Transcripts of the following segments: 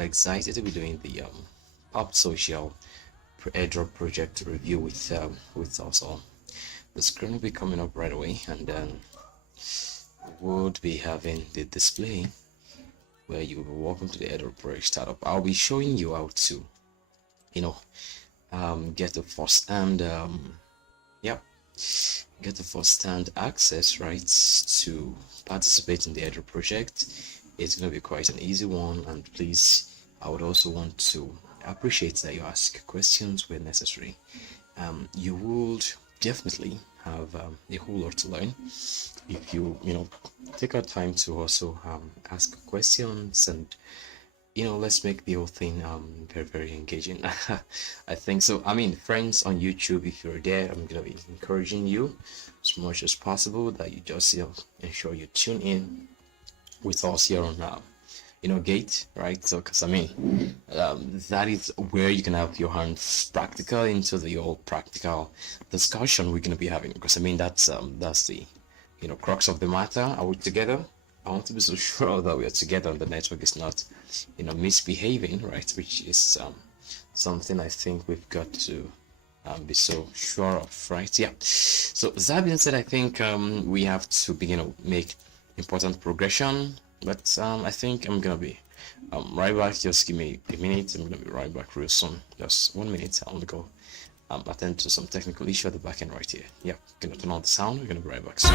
we're excited to be doing the Pop Social Airdrop project review with us all. The screen will be coming up right away, and then we'll be having the display where you will be welcome to the Airdrop project startup. I'll be showing you how to, get the first-hand, get the first-hand access rights to participate in the Airdrop project. It's going to be quite an easy one, and please, I would also want to appreciate that you ask questions where necessary. You would definitely have a whole lot to learn if you take our time to also ask questions, and let's make the whole thing very, very engaging. I think so. I mean, friends on YouTube, if you're there, I'm gonna be encouraging you as much as possible that you just ensure you tune in with us here on Gate, right? So because that is where you can have your hands practical into the all practical discussion we're going to be having, because that's the crux of the matter. Are we together? I want to be so sure that we are together and the network is not misbehaving, right? Which is something I think we've got to be so sure of, right? Yeah. So that being said, I think we have to begin make important progression, but I think I'm gonna be right back. Just give me a minute. I'm gonna be right back real soon. Just 1 minute. I'm gonna go attend to some technical issue at the back end right here. Yeah, gonna turn on the sound. We're gonna be right back soon.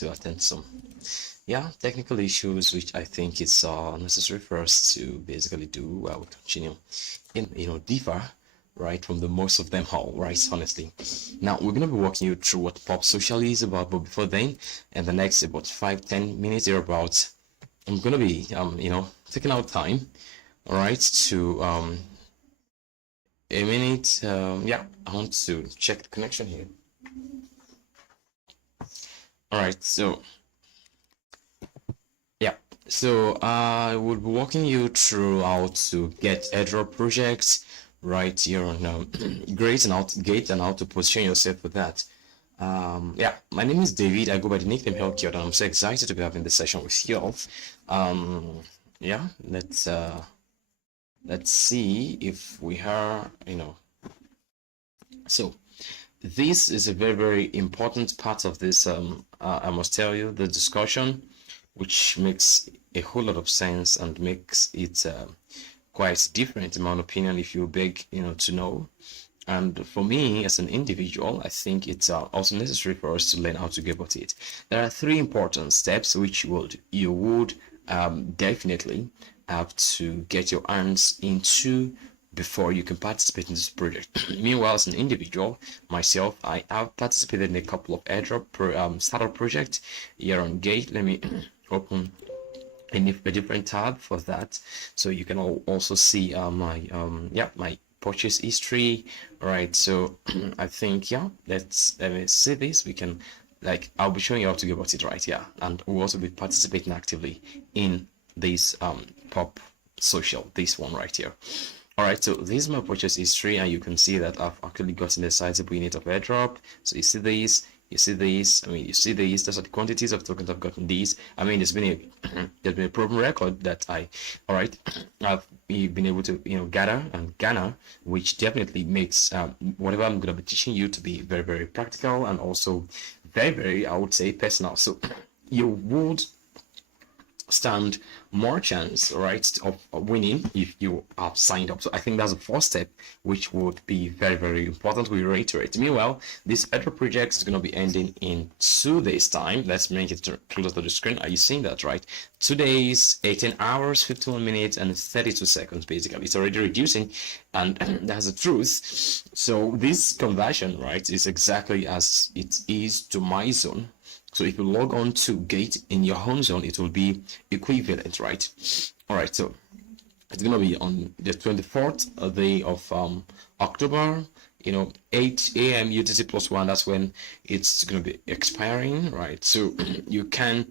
To attend some technical issues, which I think it's necessary for us to basically do while we continue in differ right from the most of them all, right? Honestly, now we're going to be walking you through what Pop Social is about, but before then, in the next about 5-10 minutes or about, I'm going to be taking out time, all right, to a minute. I want to check the connection here. All right, so I will be walking you through how to get Airdrop projects right here on Gate and how to position yourself with that. My name is David. I go by the nickname Helkiot, and I'm so excited to be having this session with you all. Let's see if we are so this is a very, very important part of this I must tell you, the discussion, which makes a whole lot of sense and makes it quite different in my opinion, if you beg to know. And for me as an individual, I think it's also necessary for us to learn how to go about it. There are 3 important steps which you would definitely have to get your hands into before you can participate in this project. Meanwhile, as an individual, myself, I have participated in a couple of Airdrop startup projects here on Gate. Let me open a different tab for that, so you can also see my purchase history. All right, so I think let me see this. We can I'll be showing you how to go about it right here, and we'll also be participating actively in this Pop Social, this one right here. All right, so this is my purchase history, and you can see that I've actually gotten a sizable unit of Airdrop. So you see these, you see these. you see these. Those are the quantities of tokens I've gotten. These. There's been a proven record that I've been able to gather and garner, which definitely makes whatever I'm going to be teaching you to be very, very practical and also very, very, I would say, personal. So you would stand more chance, right, of winning if you have signed up. So I think that's the first step, which would be very, very important. We reiterate. Meanwhile, this Airdrop project is going to be ending in 2 days time. Let's make it closer to the screen. Are you seeing that, right? 2 days, 18 hours, 51 minutes, and 32 seconds. Basically, it's already reducing, and that's the truth. So this conversion, right, is exactly as it is to my zone. So if you log on to Gate in your home zone, it will be equivalent, right? All right, so It's gonna be on the 24th day of October, 8 a.m. UTC plus one. That's when it's gonna be expiring, right? So you can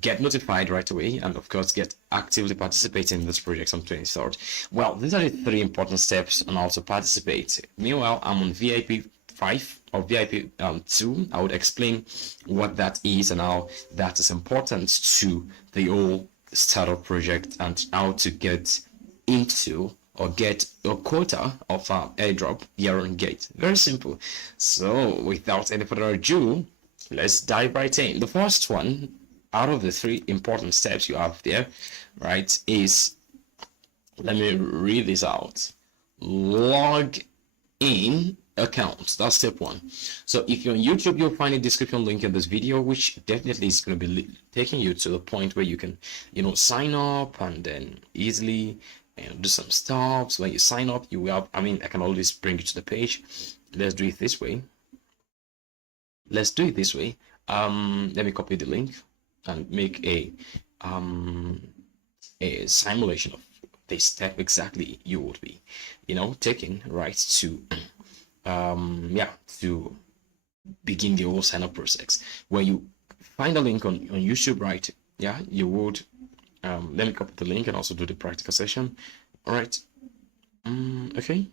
get notified right away, and of course get actively participating in this project on 23rd. Well, these are the three important steps on how to participate. Meanwhile, I'm on VIP 5 or VIP 2. I would explain what that is and how that is important to the whole startup project and how to get into or get a quota of airdrop here on Gate. Very simple. So without any further ado, let's dive right in. The first one out of the three important steps you have there, right, is, let me read this out, log in accounts. That's step one. So if you're on YouTube, you'll find a description link in this video, which definitely is going to be taking you to the point where you can sign up and then easily do some stuff. So when you sign up, you will have, I can always bring you to the page. Let's do it this way. Let me copy the link and make a simulation of this step exactly you would be taking right to to begin the whole sign up process. When you find a link on YouTube, right, you would let me copy the link and also do the practical session. All right. Okay,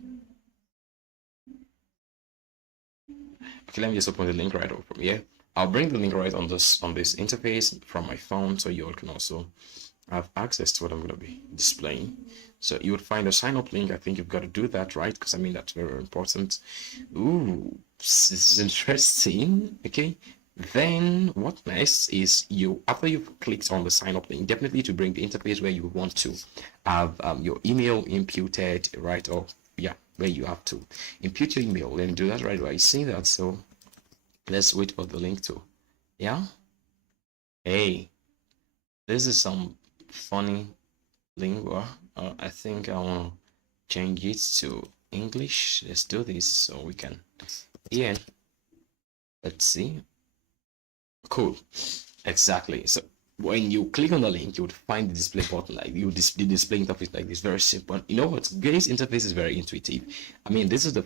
let me just open the link right over from here. I'll bring the link right on this interface from my phone, so you all can also have access to what I'm going to be displaying. So you would find a sign up link. I think you've got to do that, right? Because that's very important. Ooh, this is interesting. Okay, then what next is, after you've clicked on the sign up link, definitely to bring the interface where you want to have your email imputed, right? Or where you have to impute your email. Let me do that right away. See that? So let's wait for the link to hey, this is some funny lingua. I think I want to change it to English. Let's do this so we can let's see. Cool, exactly. So when you click on the link, you would find the display button, like the display interface like this. Very simple. You know what, Gate's interface is very intuitive. This is the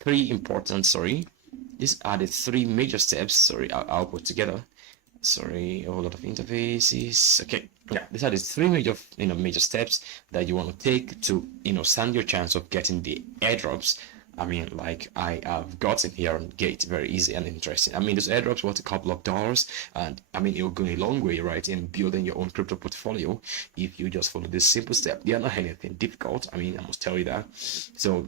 three important these are the three major steps. I'll put together. A whole lot of interfaces. Okay, these are the three major steps that you want to take to stand your chance of getting the airdrops. Like I have gotten here on Gate, very easy and interesting. Those airdrops worth a couple of dollars, and it will go a long way, right, in building your own crypto portfolio if you just follow this simple step. They are not anything difficult. I must tell you that. So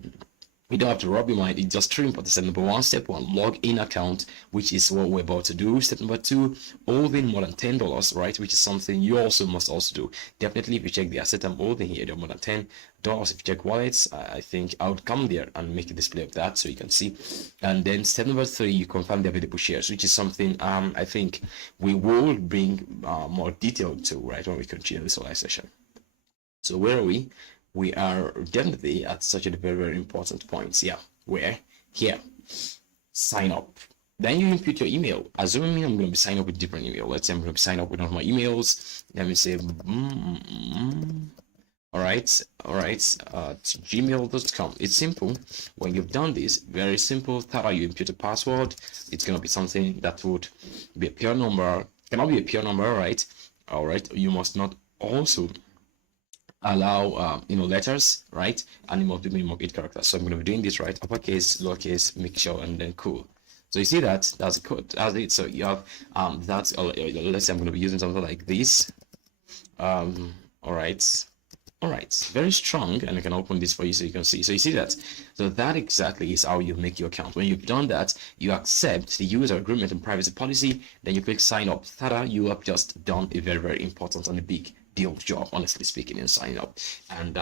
you don't have to rub your mind. It's just three important steps. Number one, step one, log in account, which is what we're about to do. Step number two, holding more than $10, right, which is something you must also do. Definitely, if you check the asset I'm holding here, they're more than $10. If you check wallets, I think I would come there and make a display of that so you can see. And then step number three, you confirm the available shares, which is something I think we will bring more detail to, right, when we continue this whole session. So where are we? We are definitely at such a very, very important point. Where here, sign up. Then you input your email. Assuming I'm going to be signing up with different email. Let's say I'm going to sign up with one of my emails. Let me say, all right, gmail.com. It's simple. When you've done this, very simple. Thought you input a password. It's going to be something that would be a pure number. Cannot be a pure number, right? All right. You must not also allow letters, right, and it must be minimum 8 characters. So I'm going to be doing this, right, uppercase, lowercase, mixture, and then cool. So you see that's the code. That's it. So you have let's say I'm going to be using something like this. All right, very strong, and I can open this for you so you can see. So you see that. So that exactly is how you make your account. When you've done that, you accept the user agreement and privacy policy, then you click sign up. Tada, you have just done a very, very important and a big deal job, honestly speaking, in signing up. And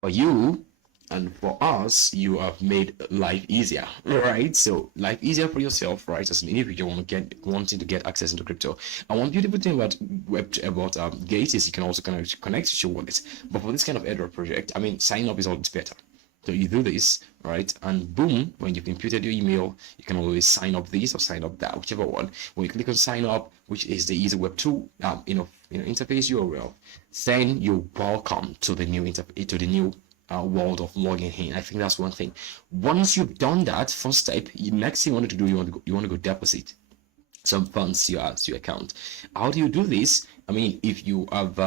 for you and for us, you have made life easier, right? So life easier for yourself, right, as an individual wanting to get access into crypto. And one beautiful thing about Gate is you can also connect to your wallet. But for this kind of airdrop project, signing up is always better. So you do this, right? And boom, when you've imputed your email, you can always sign up this or sign up that, whichever one. When you click on sign up, which is the easy web 2 interface URL, then you're welcome to the new world of logging in. I think that's one thing. Once you've done that first step, next thing you want to do, you want to go deposit some funds to your account. How do you do this? I mean, if you have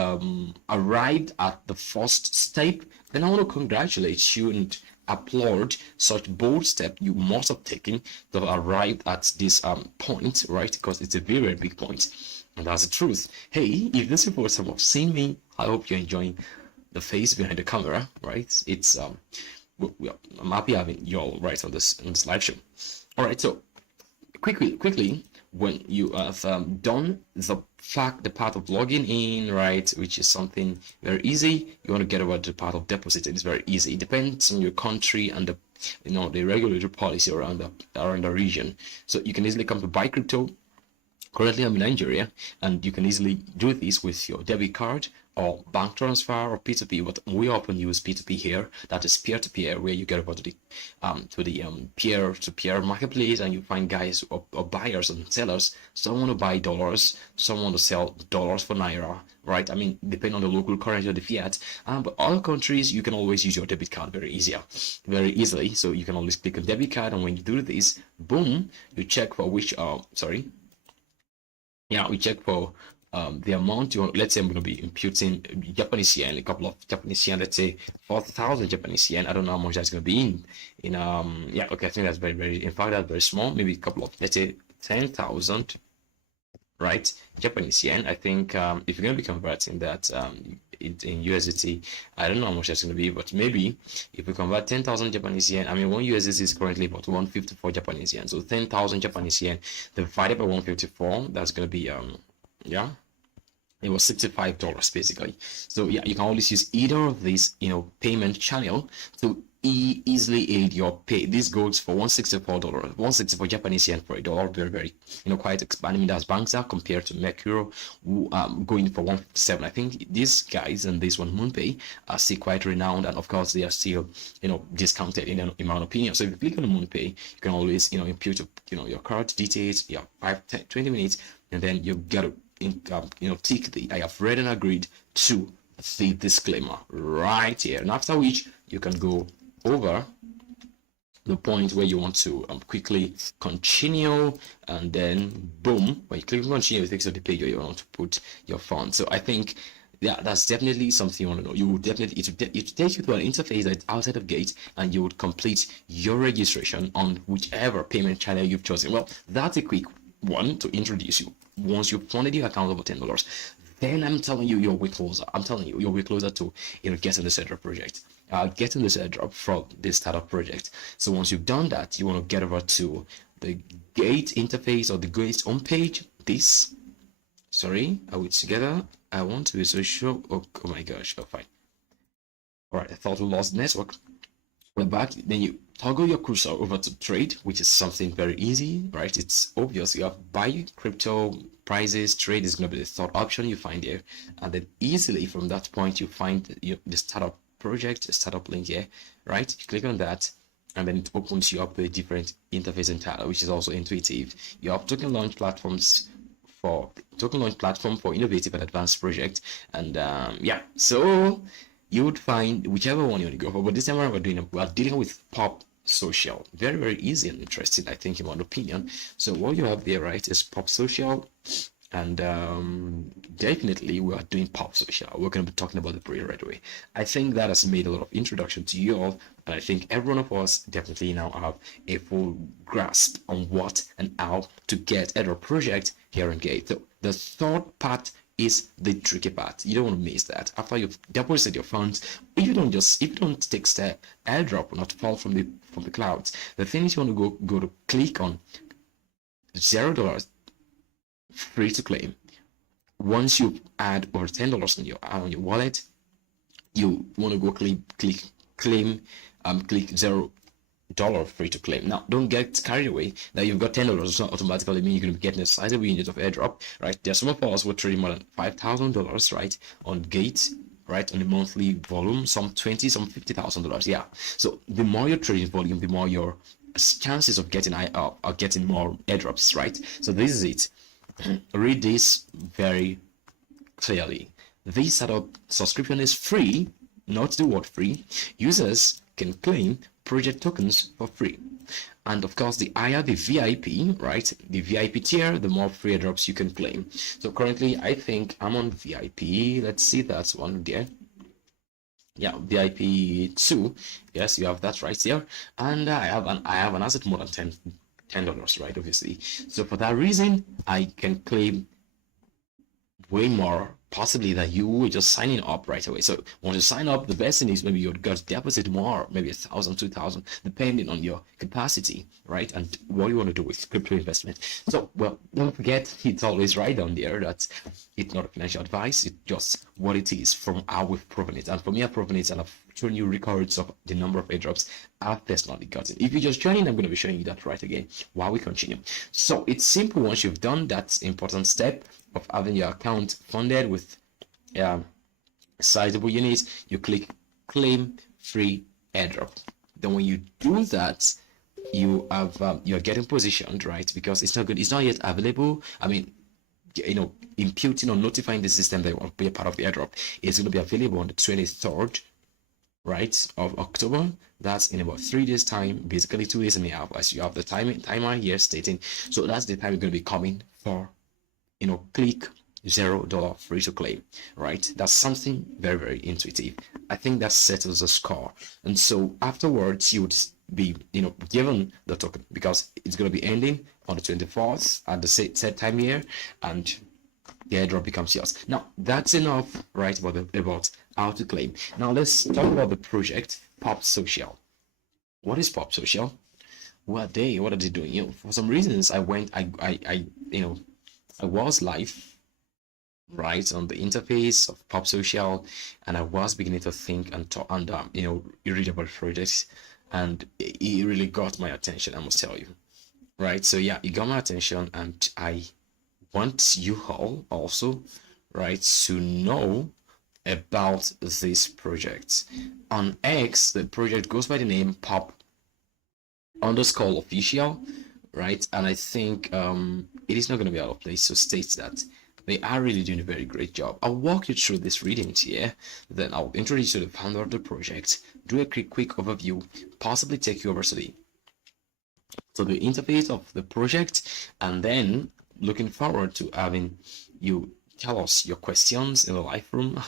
arrived at the first step, then I want to congratulate you and applaud such bold step you must have taken to have arrived at this point, right? Because it's a very, very big point, and that's the truth. Hey, if this is the first time of seeing me, I hope you're enjoying the face behind the camera, right? It's I'm happy having y'all right on this live show. All right, so quickly, when you have done the part of logging in, right, which is something very easy, you want to get over to the part of deposit. It's very easy. It depends on your country and the regulatory policy around the region. So you can easily come to buy crypto. Currently, I'm in Nigeria, and you can easily do this with your debit card or bank transfer or P2P. But we often use P2P here. That is peer-to-peer, where you get over to the peer-to-peer marketplace, and you find guys or buyers and sellers. Some want to buy dollars, some want to sell dollars for naira, right? I mean, depending on the local currency or the fiat. But other countries, you can always use your debit card very easily. So you can always click on debit card, and when you do this, boom, you check for which we check for the amount let's say I'm going to be imputing Japanese yen, a couple of Japanese yen, let's say 40,000 Japanese yen. I don't know how much that's going to be okay, I think that's very, in fact, that's very small, maybe a couple of, let's say 10,000, right, Japanese yen. I think if you're going to be converting that in USDT, I don't know how much that's going to be, but maybe if we convert 10,000 Japanese yen, I mean, one USDT is currently about 154 Japanese yen. So 10,000 Japanese yen divided by 154, that's going to be it was $65 basically. So yeah, you can always use either of these payment channel to easily aid your pay. This goes for $164, 164 Japanese yen for $1. Very quite expanding. That's banks are compared to Mercuro, going for 157. I think these guys and this one MoonPay are still quite renowned, and of course they are still discounted in my opinion. So if you click on the MoonPay, you can always impute your card details, 5, 10, 20 minutes, and then you get to tick the I have read and agreed to the disclaimer right here, and after which you can go over the point where you want to quickly continue, and then boom, when you click on continue, it takes you to the page where you want to put your funds. So I think that's definitely something you want to know. You would definitely it would take you to an interface that's outside of Gate, and you would complete your registration on whichever payment channel you've chosen. Well, that's a quick one to introduce you. Once you've funded your account over $10, then I'm telling you, you're way closer. I'm telling you, you're way closer to getting this Airdrop project. Getting this Airdrop from this startup project. So once you've done that, you want to get over to the Gate interface or the Gate homepage. Are we together? I want to be so sure. Oh my gosh. Oh, fine. All right. I thought we lost the network. We're back. Then you toggle your cursor over to trade, which is something very easy, right? It's obvious. You have buy crypto prices. Trade is going to be the third option you find there, and then easily from that point you find the startup project, startup link here, right? You click on that, and then it opens you up a different interface entirely, which is also intuitive. You have token launch platform for innovative and advanced project, and so you would find whichever one you want to go for. But this time around we're dealing with Pop Social. Very, very easy and interesting, I think, in my opinion. So what you have there, right, is Pop Social, and definitely we are doing Pop Social. We're going to be talking about the project right away. I think that has made a lot of introduction to you all, and I think every one of us definitely now have a full grasp on what and how to get Airdrop project here on Gate. So the third part is the tricky part. You don't want to miss that. After you've deposited your funds, if you don't take step, Airdrop will not fall from the clouds. The thing is, you want to go to click on $0 free to claim. Once you add over $10 on your wallet, you want to go click claim, click $0 free to claim. Now, don't get carried away that you've got $10. It's not automatically mean you're going to be getting a sizable unit of Airdrop, right? There's some of us who are trading more than $5,000, right, on Gate right, on a monthly volume, some 20, some $50,000. Yeah. So the more your trading volume, the more your chances of getting getting more airdrops, right? So this is it. Read this very clearly. This setup subscription is free, not the word free. Users can claim project tokens for free. And of course, the higher the VIP, right? The VIP tier, the more free airdrops you can claim. So currently, I think I'm on VIP. Let's see, that's one there. Yeah, VIP 2. Yes, you have that right there. And I have an asset more than $10, right? Obviously. So for that reason, I can claim way more possibly that you were just signing up right away. So once you sign up, the best thing is maybe you're going to deposit more, maybe 1,000, 2,000, depending on your capacity, right? And what you want to do with crypto investment. So, well, don't forget, it's always right down there that it's not a financial advice. It's just what it is from how we've proven it. And for me, I've proven it, and I've shown you records of the number of airdrops I've personally gotten. If you just join in, I'm going to be showing you that right again while we continue. So it's simple. Once you've done that important step of having your account funded with sizable units, you click claim free airdrop. Then when you do that, you have you're getting positioned, right? Because it's not good, it's not yet available. I mean, imputing or notifying the system that you want to be a part of the airdrop. It's going to be available on the 23rd, right, of October. That's in about 3 days time, basically 2 days and a half, as you have the timer here stating. So that's the time you're going to be coming for, click $0 free to claim, right? That's something very, very intuitive. I think that settles the score. And so afterwards, you would be, given the token, because it's going to be ending on the 24th at the set time here, and the airdrop becomes yours. Now that's enough, right, about how to claim. Now let's talk about the project Pop Social. What is Pop Social? What are they doing? For some reasons I was live, right, on the interface of Pop Social, and I was beginning to think and read about projects, and it really got my attention, I must tell you, right? So yeah, it got my attention, and I want you all also, right, to know about this project. On X, the project goes by the name pop_official, right? And I think it is not going to be out of place to state that they are really doing a very great job. I'll walk you through this reading here, then I'll introduce you to the founder of the project, do a quick overview, possibly take you over to the interface of the project, and then looking forward to having you tell us your questions in the live room.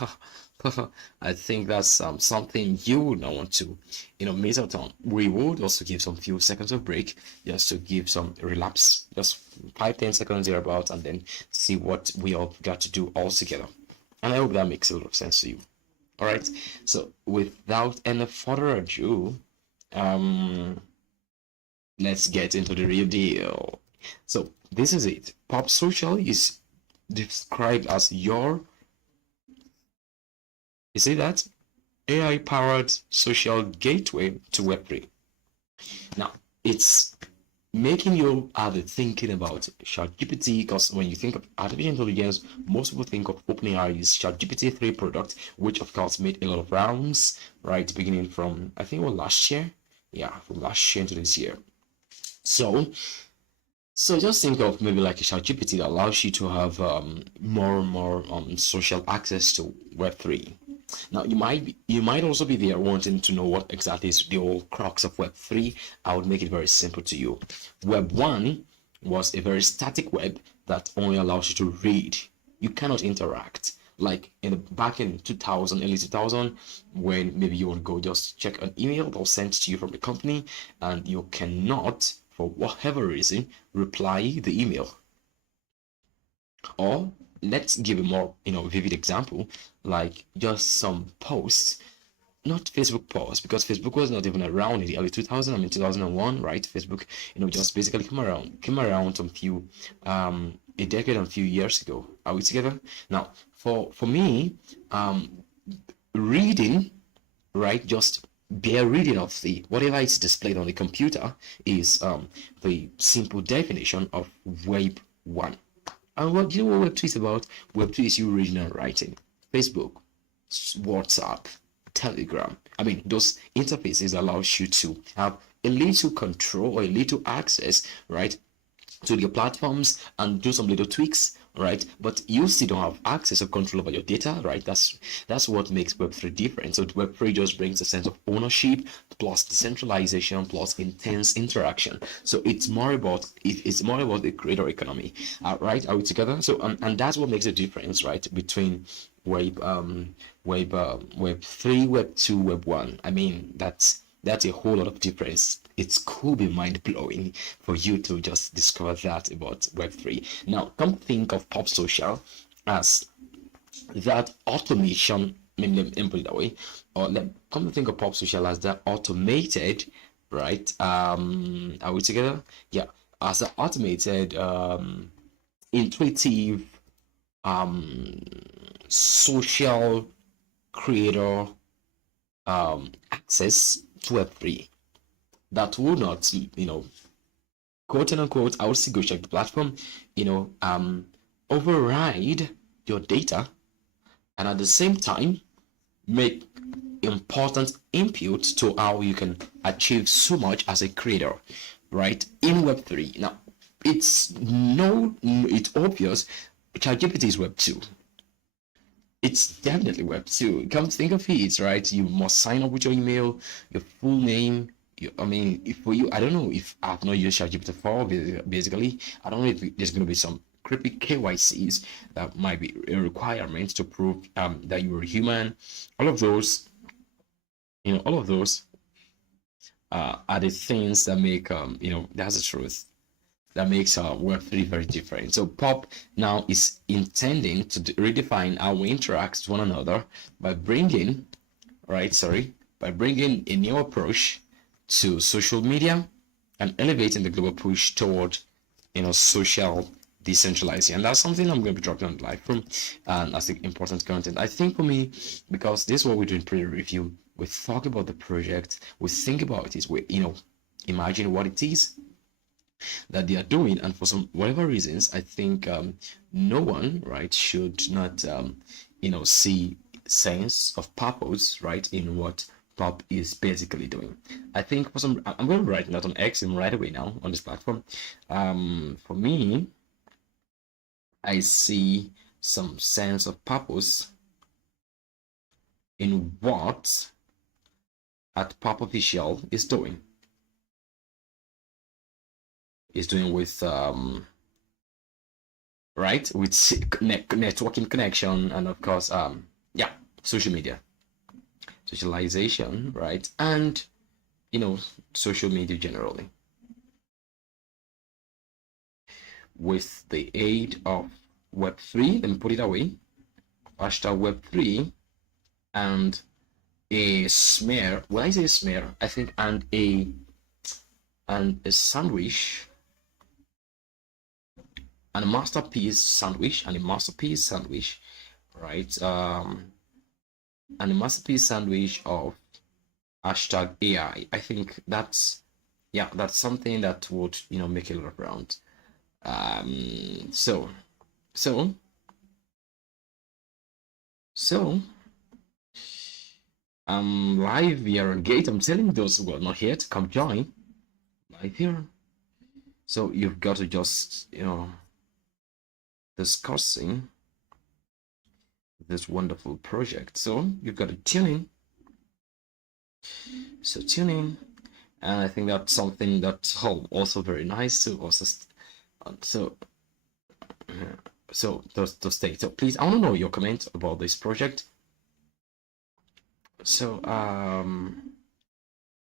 I think that's something you would not want to, miss out on. We would also give some few seconds of break just to give some relapse, just 5-10 seconds thereabouts, and then see what we all got to do all together. And I hope that makes a lot of sense to you. All right. So without any further ado, let's get into the real deal. So this is it. Pop Social is described as you see that? AI-powered social gateway to Web3. Now, it's making you have thinking about ChatGPT, because when you think of artificial intelligence, most people think of OpenAI's ChatGPT 3 product, which of course made a lot of rounds, right, beginning from, I think, last year. Yeah, from last year into this year. So just think of maybe like a ChatGPT that allows you to have more and more social access to Web3. Now you might also be there wanting to know what exactly is the whole crux of Web3. I would make it very simple to you. Web 1 was a very static web that only allows you to read. You cannot interact. Like back in 2000, early 2000, when maybe you want to go just check an email that was sent to you from the company, and you cannot, for whatever reason, reply the email. Or let's give a more vivid example, like just some posts, not Facebook posts, because Facebook was not even around in the early 2000s. I mean 2001, right? Facebook just basically came around some few a decade and a few years ago. Are we together? Now for me, reading, right, just bare reading of the whatever is displayed on the computer is the simple definition of Web 1. And what Web 2 is about? Web 2 is you reading and writing. Facebook, WhatsApp, Telegram. I mean, those interfaces allows you to have a little control or a little access, right, to your platforms and do some little tweaks, right? But you still don't have access or control over your data, right? That's what makes Web3 different. So Web3 just brings a sense of ownership plus decentralization plus intense interaction. So it's more about the creator economy, right? Are we together? So and that's what makes a difference, right, between web 3, web 2, web 1. I mean, that's a whole lot of difference. It could be mind-blowing for you to just discover that about web 3. Now come think of pop social as that automation. Let me put it that way. Or come to think of pop social as that automated, right? Are we together? Yeah, as an automated intuitive social creator access to Web3 that will not, quote unquote, I would say go check the platform, override your data and at the same time make important input to how you can achieve so much as a creator, right, in Web3. Now, it's obvious ChatGPT is Web 2. It's definitely Web 2. Come think of it, right? You must sign up with your email, your full name. I mean, if for you, I don't know if I've not used ChatGPT before. Basically, I don't know if there's going to be some creepy KYCs that might be a requirement to prove that you're a human. All of those, all of those are the things that make that's the truth that makes Web3 very different. So Pop now is intending to redefine how we interact with one another by bringing, by bringing a new approach to social media and elevating the global push toward, social decentralizing. And that's something I'm going to be dropping on live from, and as the important content. I think for me, because this is what we do in pre-review, we talk about the project, we think about it, we, imagine what it is that they are doing, and for some whatever reasons I think no one, right, should not see sense of purpose, right, in what Pop is basically doing. I think for some, I'm going to write that on X right away now on this platform. For me, I see some sense of purpose in what at Pop Official is doing with right, with networking connection, and of course social media socialization, right, and social media generally, with the aid of Web3. Let me put it away. Hashtag Web3 and a smear. When I say smear, I think and a sandwich, and a masterpiece sandwich, right? And a masterpiece sandwich of hashtag AI. I think that's something that would make a lot of round. So live here on Gate. I'm telling those who are not here to come join live here. So you've got to just discussing this wonderful project. So you've got to tune in. So tune in, and I think that's something that's also very nice to also to stay. So please, I want to know your comment about this project. So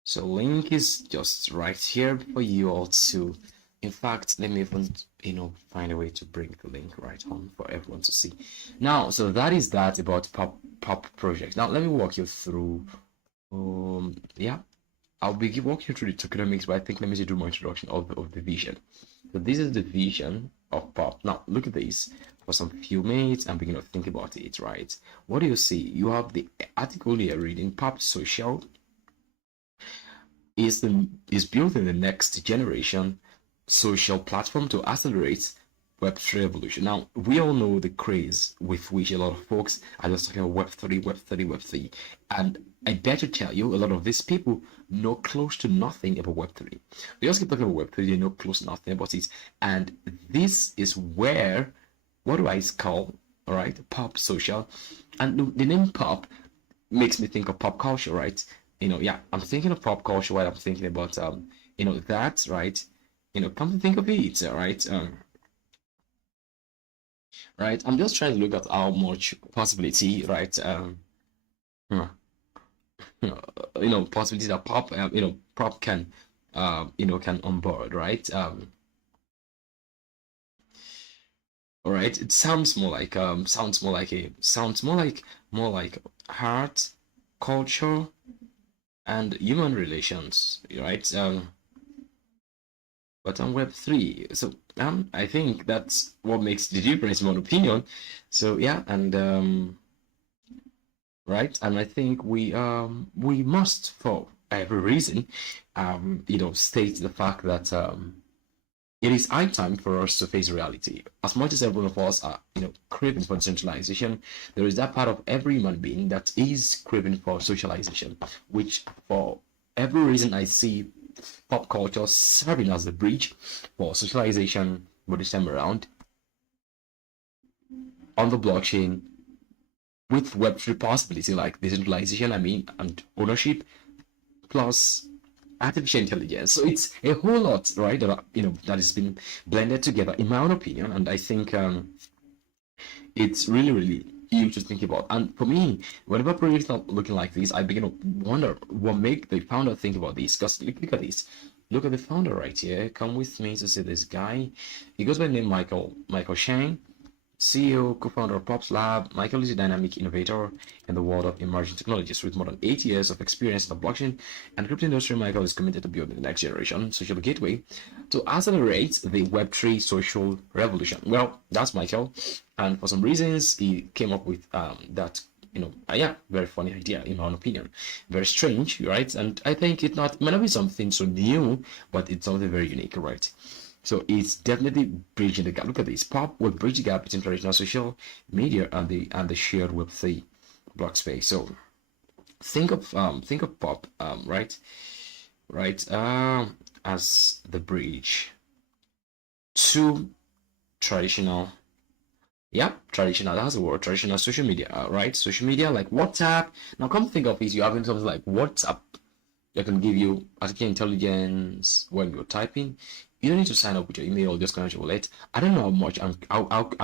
so link is just right here for you all to. In fact, let me even find a way to bring the link right on for everyone to see. Now, so that is that about Pop project. Now let me walk you through. I'll be walking you through the tokenomics, but I think let me do my introduction of the vision. So this is the vision of Pop. Now look at this for some few minutes and begin to think about it, right? What do you see? You have the article here reading Pop Social is built in the next generation social platform to accelerate Web3 revolution. Now, we all know the craze with which a lot of folks are just talking about Web3, Web3, Web3. And I bet to tell you, a lot of these people know close to nothing about Web3. They just keep talking about Web3, they know close to nothing about it. And this is where, what do I call, all right, pop social. And the name pop makes me think of pop culture, right? Yeah, I'm thinking of pop culture while I'm thinking about, that, right? Come to think of it, right? Right. I'm just trying to look at how much possibility, right? Uh, possibility that pop can onboard, right? All right. It sounds more like art, culture, and human relations, right? But on Web3, so I think that's what makes the difference, in my opinion. So yeah, and right, and I think we must, for every reason, state the fact that it is high time for us to face reality. As much as every one of us are, craving for decentralization, there is that part of every human being that is craving for socialization, which for every reason I see pop culture serving as the bridge for socialization. But this time around, on the blockchain, with Web3 possibility like decentralization, and ownership, plus artificial intelligence. So it's a whole lot, right? That has been blended together, in my own opinion, and I think it's really, really huge to think about. And for me, whenever projects are looking like this, I begin to wonder what make the founder think about this. Because look at this. Look at the founder right here. Come with me to see this guy. He goes by the name Michael Shang, CEO, co-founder of Pops Lab. Michael is a dynamic innovator in the world of emerging technologies with more than 8 years of experience in the blockchain and crypto industry. Michael is committed to building the next generation social gateway to accelerate the Web3 social revolution. Well, that's Michael, and for some reasons, he came up with that. Yeah, very funny idea in my own opinion. Very strange, right? And I think it might not be something so new, but it's something very unique, right? So it's definitely bridging the gap. Look at this. Pop will bridge the gap between traditional social media and the shared Web3 block space. So think of Pop, right, as the bridge to traditional. Yeah, traditional. That's the word. Traditional social media, right? Social media like WhatsApp. Now, come think of it. You're having something like WhatsApp that can give you artificial intelligence when you're typing. You don't need to sign up with your email or just connect your wallet. I don't know how much. I'm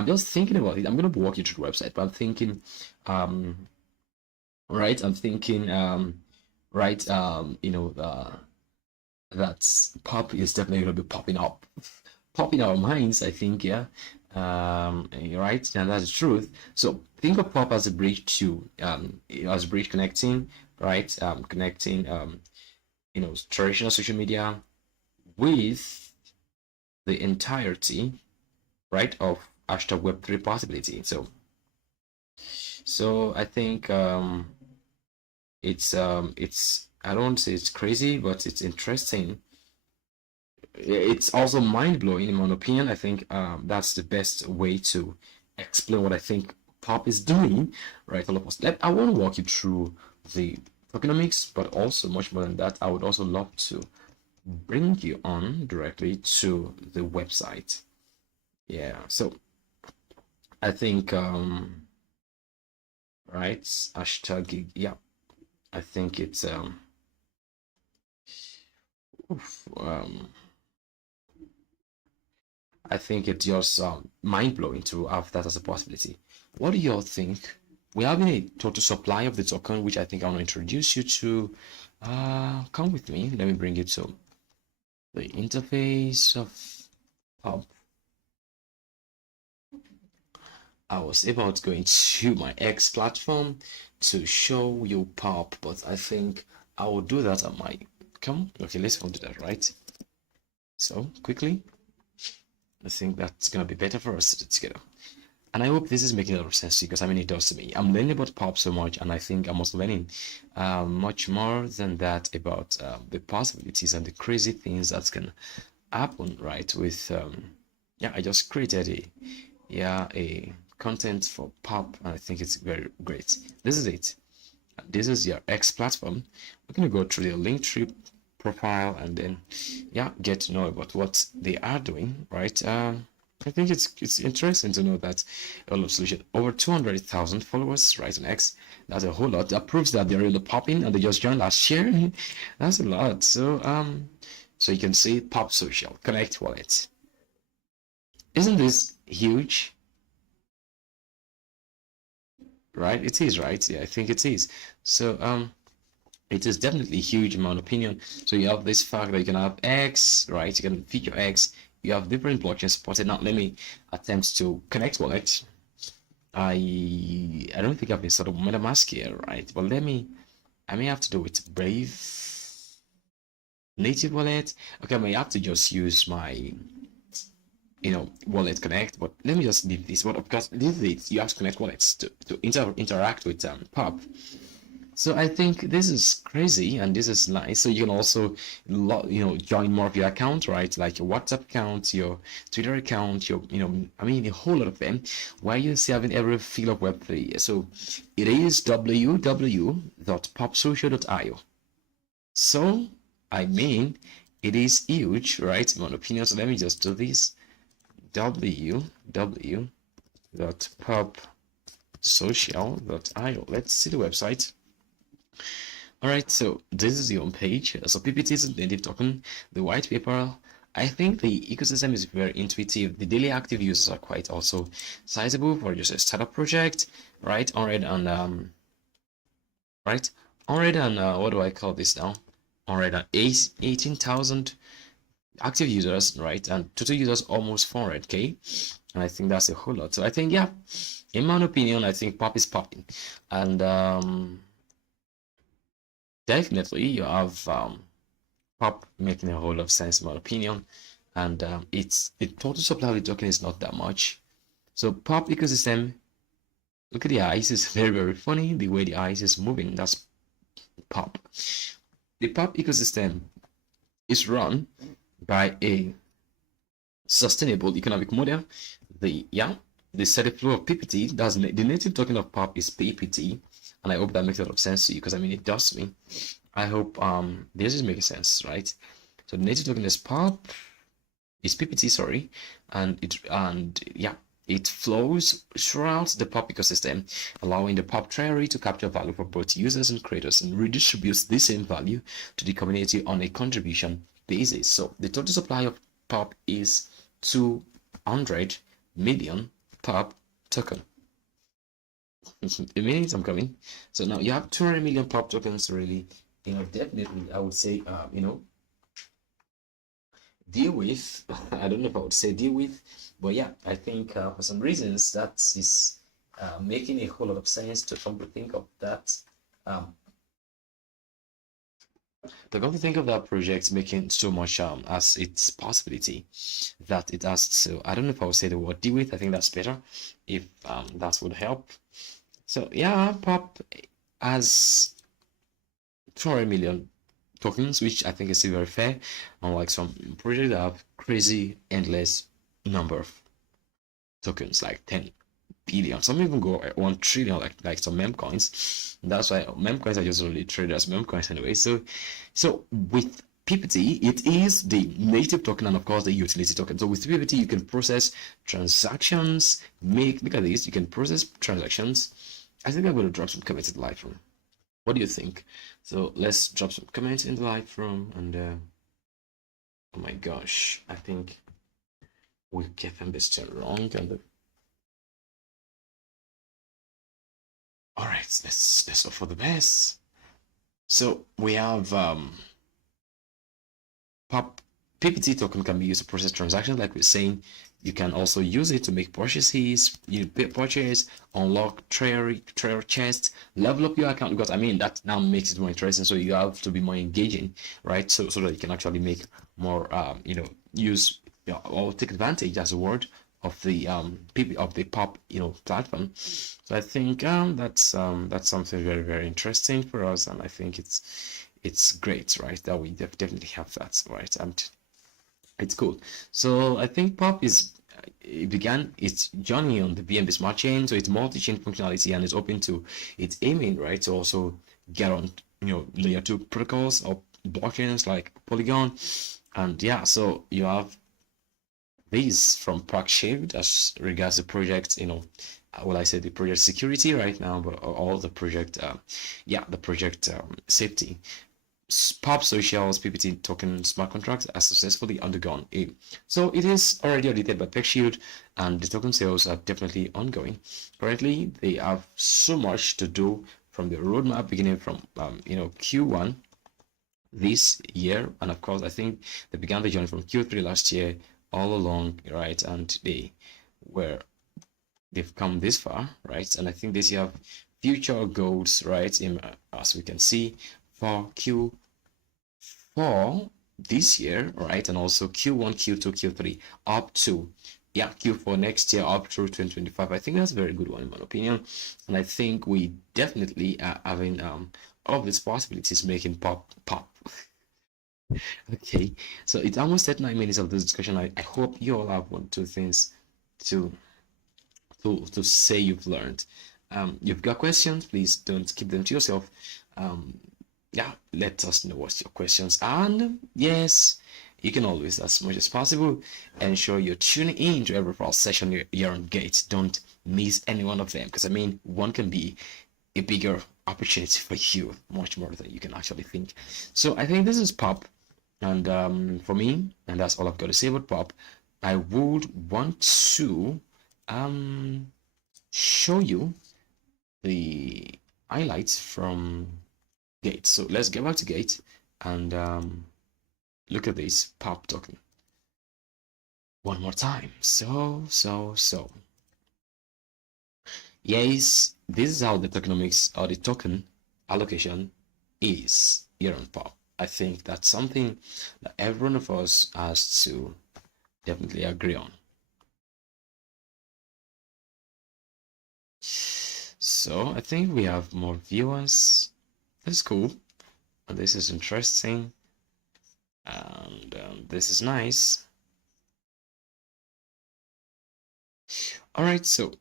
just thinking about it. I'm gonna walk you through the website, but I'm thinking, right? I'm thinking, right? That pop is definitely gonna be popping our minds. I think, yeah. Right, and that's the truth. So think of pop as a bridge to, as a bridge connecting, right? Connecting, traditional social media with the entirety, right, of hashtag Web3 possibility. So I think it's I don't say it's crazy, but it's interesting. It's also mind-blowing in my opinion. I think that's the best way to explain what I think pop is doing, right? All of us. I want to walk you through the tokenomics, but also much more than that, I would also love to bring you on directly to the website. Yeah, so I think right, hashtag, yeah, I think it's I think it's just mind-blowing to have that as a possibility. What do y'all think? We're having a total supply of the token, which I think I want to introduce you to. Come with me. Let me bring you to the interface of Pop. I was about to go into my X platform to show you Pop, but I think I will do that on my okay, let's go do that, right? So quickly, I think that's gonna be better for us to do together. And I hope this is making a lot of sense to you, because it does to me. I'm learning about Pop so much, and I think I'm also learning much more than that about the possibilities and the crazy things that can happen, right, with yeah, I just created a content for Pop, and I think it's very great. This is it. This is your X platform. We're gonna go through the Linktree profile and then yeah, get to know about what they are doing, right? I think it's interesting to know that Airdrop solution over 200,000 followers, right, on X. That's a whole lot. That proves that they're really popping and they just joined last year. That's a lot. So you can see Pop Social Connect Wallet. Isn't this huge? Right? It is, right? Yeah, I think it is. So it is definitely huge in my opinion. So you have this fact that you can have X, right? You can feature X. You have different blockchains supported. Now let me attempt to connect wallet. I don't think I've been sort of MetaMask here, right? But I may have to do it Brave native wallet. Okay, I may have to just use my wallet connect, but let me just leave this. But of course, this is you have to connect wallets to interact with Pub. So I think this is crazy and this is nice. So you can also join more of your account, right? Like your WhatsApp account, your Twitter account, your I mean a whole lot of them. Why you see having every feel of Web3? So it is www.popsocial.io. So I mean it is huge, right? In my opinion. So let me just do this www.popsocial.io. Let's see the website. All right, so this is the home page. So PPT is a native token. The white paper, I think the ecosystem is very intuitive. The daily active users are quite also sizable for just a startup project, right? Already on right, already on what do I call this now? Already on 18,000 active users, right? And total users almost 400k, and I think that's a whole lot. So I think, yeah, in my opinion, I think Pop is popping, and definitely you have Pop making a whole lot of sense in my opinion, and it's the total supply of the token is not that much. So Pop ecosystem, look at the eyes, it's very funny the way the eyes is moving. That's Pop. The Pop ecosystem is run by a sustainable economic model. The steady flow of PPT. That's the native token of Pop is PPT, and I hope that makes a lot of sense to you because I mean it does to me. I hope this is making sense, right? So the native token is Pop, is PPT, sorry, and it flows throughout the Pop ecosystem, allowing the Pop treasury to capture value for both users and creators and redistributes the same value to the community on a contribution basis. So the total supply of Pop is 200 million Pop token. A minute, I'm coming. So now you have 200 million Pop tokens, really. Definitely, I would say, deal with. I don't know if I would say deal with, but yeah, I think for some reasons that is making a whole lot of sense to come to think of that. To come to think of that project making so much as its possibility that it has. So I don't know if I would say the word deal with. I think that's better if that would help. So yeah, Pop has 200 million tokens, which I think is still very fair, unlike some projects that have crazy endless number of tokens, like 10 billion. Some even go 1 trillion, like some meme coins. That's why meme coins are just really traded as meme coins anyway. So with PPT, it is the native token and of course the utility token. So with PPT, you can process transactions. Look at this, you can process transactions. I think I'm going to drop some comments in the live room. What do you think? So let's drop some comments in the live room and oh my gosh, I think we get them this wrong and all right, let's hope for the best. So we have Pop PPT token can be used to process transactions, like we're saying. You can also use it to make purchases, purchase, unlock treasury chests, level up your account, because I mean that now makes it more interesting. So you have to be more engaging, right? So that you can actually make more use or take advantage as a word of the Pop platform. So I think that's something very interesting for us, and I think it's great, right, that we definitely have that, right? And it's cool. So I think Pop is it began its journey on the BNB Smart Chain, so it's multi-chain functionality and it's open to it's aiming right to also get on layer 2 protocols or blockchains like Polygon. And yeah, so you have these from ProckShift as regards the project, well, I said the project security right now, but all the project, the project safety. Pop Social's PPT token smart contracts are successfully undergone a. So it is already audited by PeckShield, and the token sales are definitely ongoing. Currently, they have so much to do from the roadmap beginning from Q1 this year, and of course, I think they began the journey from Q3 last year all along, right? And they've come this far, right? And I think this year have future goals, right? As we can see for Q4 this year, right? And also Q1, Q2, Q3 up to Q4 next year up through 2025. I think that's a very good one in my opinion, and I think we definitely are having all of these possibilities making pop. Okay, so it's almost 39 minutes of this discussion. I hope you all have 1, 2 things to say you've learned. You've got questions, please don't keep them to yourself. Let us know what's your questions. And yes, you can always, as much as possible, ensure you're tuning in to every fall session here on Gate. Don't miss any one of them, because I mean, one can be a bigger opportunity for you, much more than you can actually think. So I think this is Pop, and for me, and that's all I've got to say about Pop. I would want to show you the highlights from Gate. So let's get back to Gate and look at this Pop token one more time. So yes, this is how the tokenomics or the token allocation is here on Pop. I think that's something that every one of us has to definitely agree on. So I think we have more viewers. That's cool, and this is interesting, and this is nice. All right, so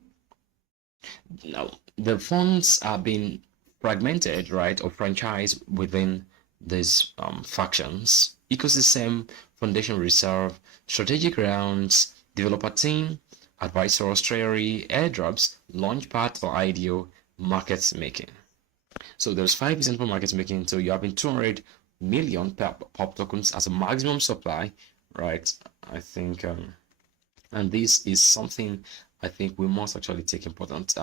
now the funds are being fragmented, right, or franchised within these factions: ecosystem, foundation reserve, strategic rounds, developer team, advisors, treasury, airdrops, launchpad or IDO, market making. So there's 5% for market making, so you're having 200 million pop tokens as a maximum supply, right? I think and this is something I think we must actually take important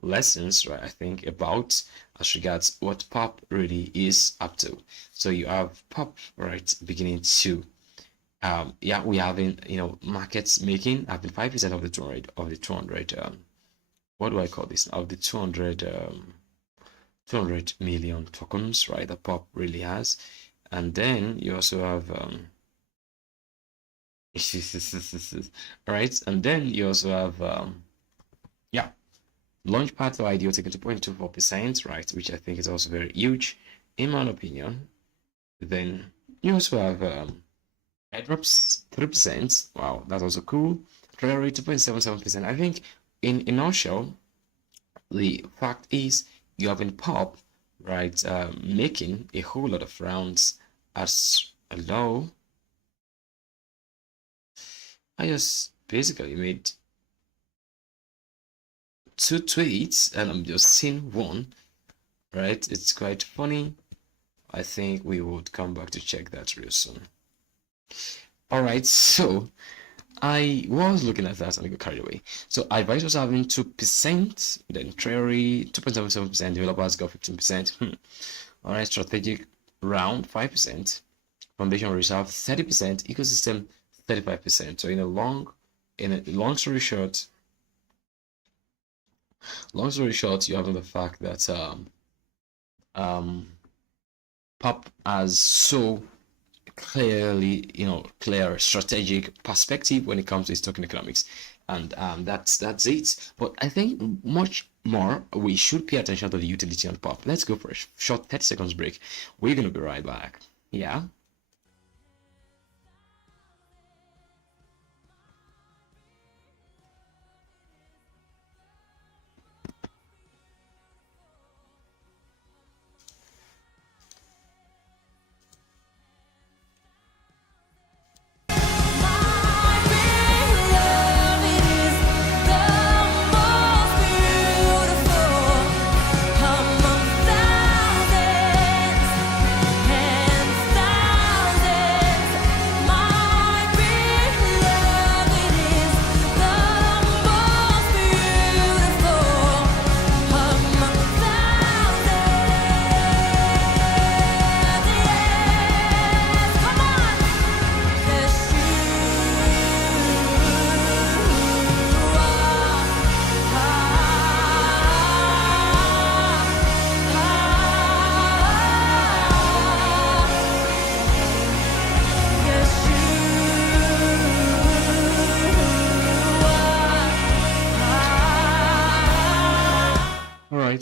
lessons, right? I think about as regards what pop really is up to. So you have pop, right, beginning to we having markets making having 5% of the 200 what do I call this, of the 200 million tokens, right, that pop really has. And then you also have right, and then you also have launchpad or IDO taking 2.24%, right, which I think is also very huge in my opinion. Then you also have airdrops 3%. Wow, that's also cool. Treasury 2.77%. I think in a nutshell, the fact is you have in pop, right, making a whole lot of rounds as a low. I just basically made 2 tweets and I'm just seeing one, right? It's quite funny. I think we would come back to check that real soon. All right, so I was looking at that and I got carried away. So advice was having 2%, then treasury 2.77%, developers got 15%. All right, strategic round 5%, foundation reserve 30%, ecosystem 35%. So in a long story short, you're having the fact that pop has so clearly clear strategic perspective when it comes to its token economics, and that's it. But I think much more we should pay attention to the utility on pop. Let's go for a short 30 seconds break. We're gonna be right back.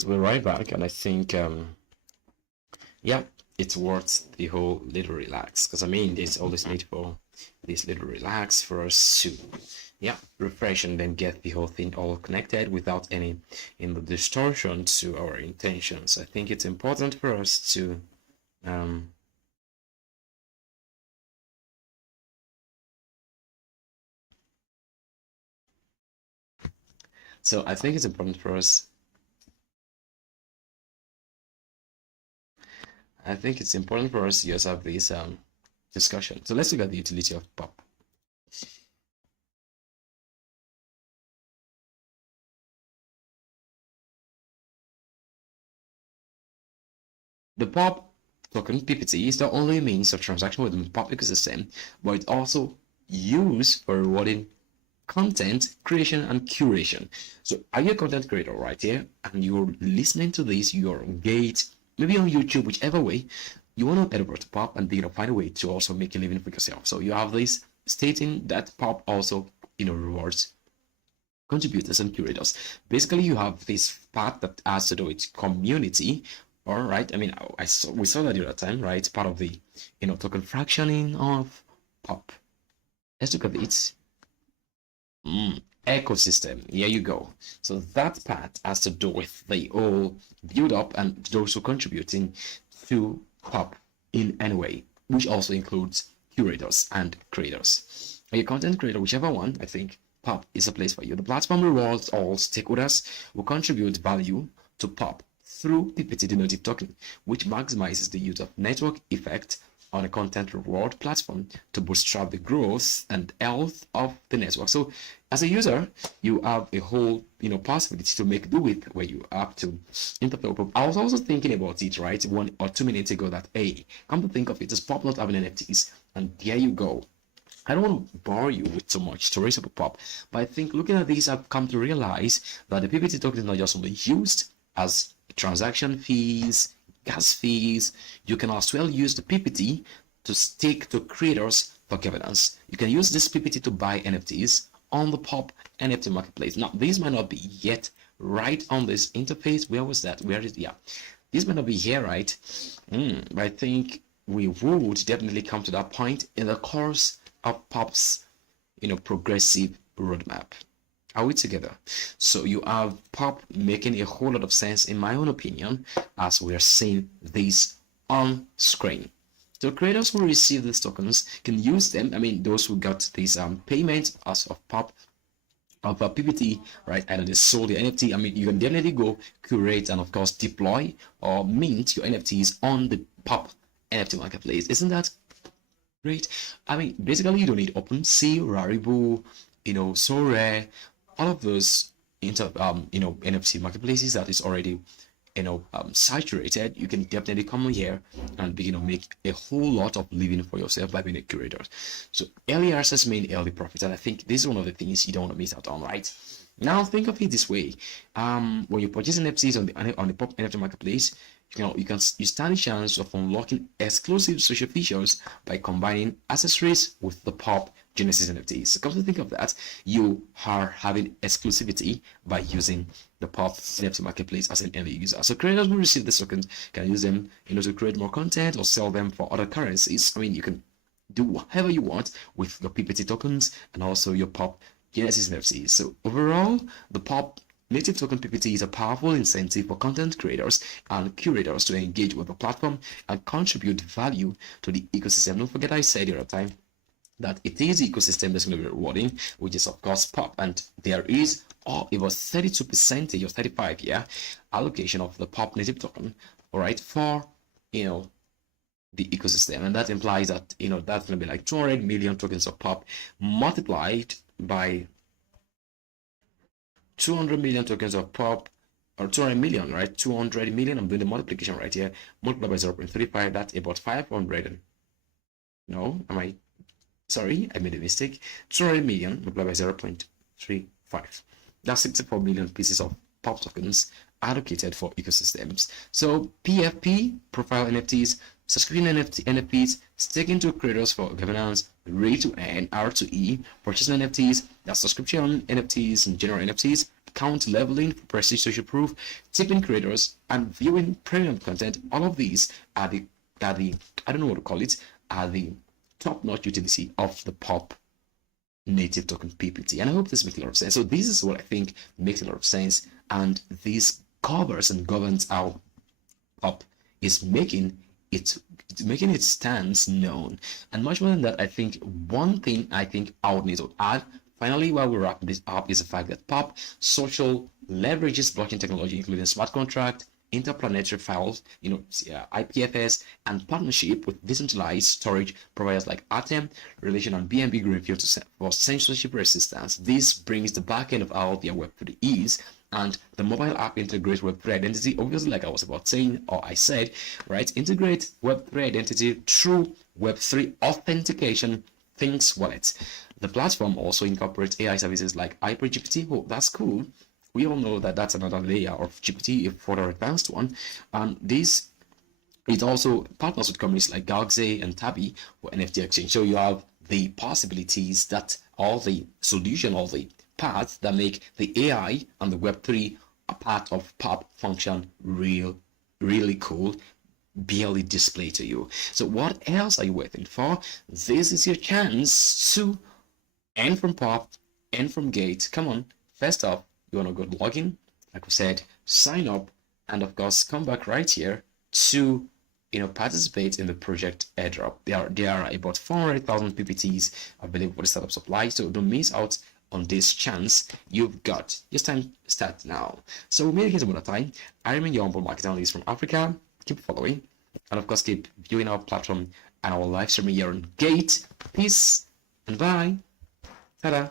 right, we're right back, and I think yeah, it's worth the whole little relax, because I mean there's always need for this little relax for us to refresh and then get the whole thing all connected without any distortion to our intentions. I think it's important for us to so I think it's important for us. I think it's important for us to just have this discussion. So let's look at the utility of POP. The POP token PPT is the only means of transaction within the POP ecosystem, but it's also used for rewarding content creation and curation. So are you a content creator right here and you're listening to this, you're engaged, maybe on YouTube, whichever way, you want to head over to POP and find a way to also make a living for yourself. So you have this stating that POP also rewards contributors and curators. Basically, you have this part that has to do with community. All right, I mean, we saw that the other time, right? Part of the token fractioning of POP. Let's look at it. Ecosystem. Here you go. So that part has to do with the whole build up and those who contributing to POP in any way, which also includes curators and creators. Are you a content creator, whichever one, I think POP is a place for you. The platform rewards all stakeholders who contribute value to POP through PPT denoted token, which maximizes the use of network effect on a content reward platform to bootstrap the growth and health of the network. So as a user, you have a whole possibility to make do with where you have to interface. I was also thinking about it, right, 1 or 2 minutes ago, that hey, come to think of it, is POP not having NFTs? And there you go. I don't want to bore you with so much stories about POP, but I think looking at this, I've come to realize that the PPT token is not just only used as transaction fees, gas fees. You can as well use the PPT to stake to creators for governance. You can use this PPT to buy NFTs on the POP NFT marketplace. Now, these might not be yet right on this interface. Where was that? Where is it? Yeah, this might not be here, right? But I think we would definitely come to that point in the course of POP's, progressive roadmap. Are we together? So you have POP making a whole lot of sense, in my own opinion, as we are seeing this on screen. So creators who receive these tokens can use them. I mean, those who got these payments as of POP, of a PPT, right? And they sold the NFT. I mean, you can definitely go curate and of course deploy or mint your NFTs on the POP NFT marketplace. Isn't that great? I mean, basically you don't need OpenSea, Rarible, Sorare, all of those NFT marketplaces that is already saturated. You can definitely come here and begin to make a whole lot of living for yourself by being a curator. So early access mean early profits, and I think this is one of the things you don't want to miss out on, right? Now think of it this way: when you purchase NFTs on the POP NFT marketplace, you stand a chance of unlocking exclusive social features by combining accessories with the POP Genesis NFTs. So come to think of that, you are having exclusivity by using the POP NFT marketplace as an end user. So creators who receive the tokens can use them, to create more content or sell them for other currencies. I mean, you can do whatever you want with your PPT tokens and also your POP Genesis NFTs. So overall, the POP native token PPT is a powerful incentive for content creators and curators to engage with the platform and contribute value to the ecosystem. Don't forget I said the other time that it is the ecosystem that's going to be rewarding, which is of course POP, and there is it was 32% or 35 allocation of the POP native token, all right, for the ecosystem, and that implies that that's going to be like 200 million tokens of POP multiplied by 200 million tokens of POP, or 200 million, right? 200 million, I'm doing the multiplication right here, multiplied by 0.35, that's about 500. No, sorry, I made a mistake. 200 million multiplied by 0.35. That's 64 million pieces of POP tokens allocated for ecosystems. So PFP, profile NFTs, subscription NFTs, staking to creators for governance, ready to earn R2E, purchasing NFTs, that's subscription NFTs and general NFTs, account leveling for prestige social proof, tipping creators, and viewing premium content. All of these are the I don't know what to call it, are the top-notch utility of the POP native token PPT. And I hope this makes a lot of sense. So this is what I think makes a lot of sense, and this covers and governs how POP is making its stance known. And much more than that, I think one thing I would need to add finally while we wrap this up is the fact that POP social leverages blockchain technology, including smart contract, interplanetary files, IPFS, and partnership with decentralized storage providers like Atom, Relation, and BNB Greenfield for censorship resistance. This brings the backend of how their Web3 is, and the mobile app integrates Web3 identity, obviously, like I was about saying, or I said, right? Integrate Web3 identity through Web3 authentication Things Wallet. The platform also incorporates AI services like HyperGPT. Oh, that's cool. We all know that that's another layer of GPT, a further advanced one. And it also partners with companies like Galaxy and Tabby for NFT exchange. So you have the possibilities that all the solution, all the paths that make the AI and the Web3 a part of POP function really cool, barely displayed to you. So what else are you waiting for? This is your chance to earn from POP, earn from Gate. Come on, first off, you want to go login, like we said, sign up, and of course come back right here to participate in the project Airdrop. There are about 400,000 PPTs available for the startup supply, so don't miss out on this chance you've got. Your time start now. So we'll meet again some other time. I remain your humble market analyst from Africa. Keep following, and of course keep viewing our platform and our live streaming here on Gate. Peace and bye. Ta-da.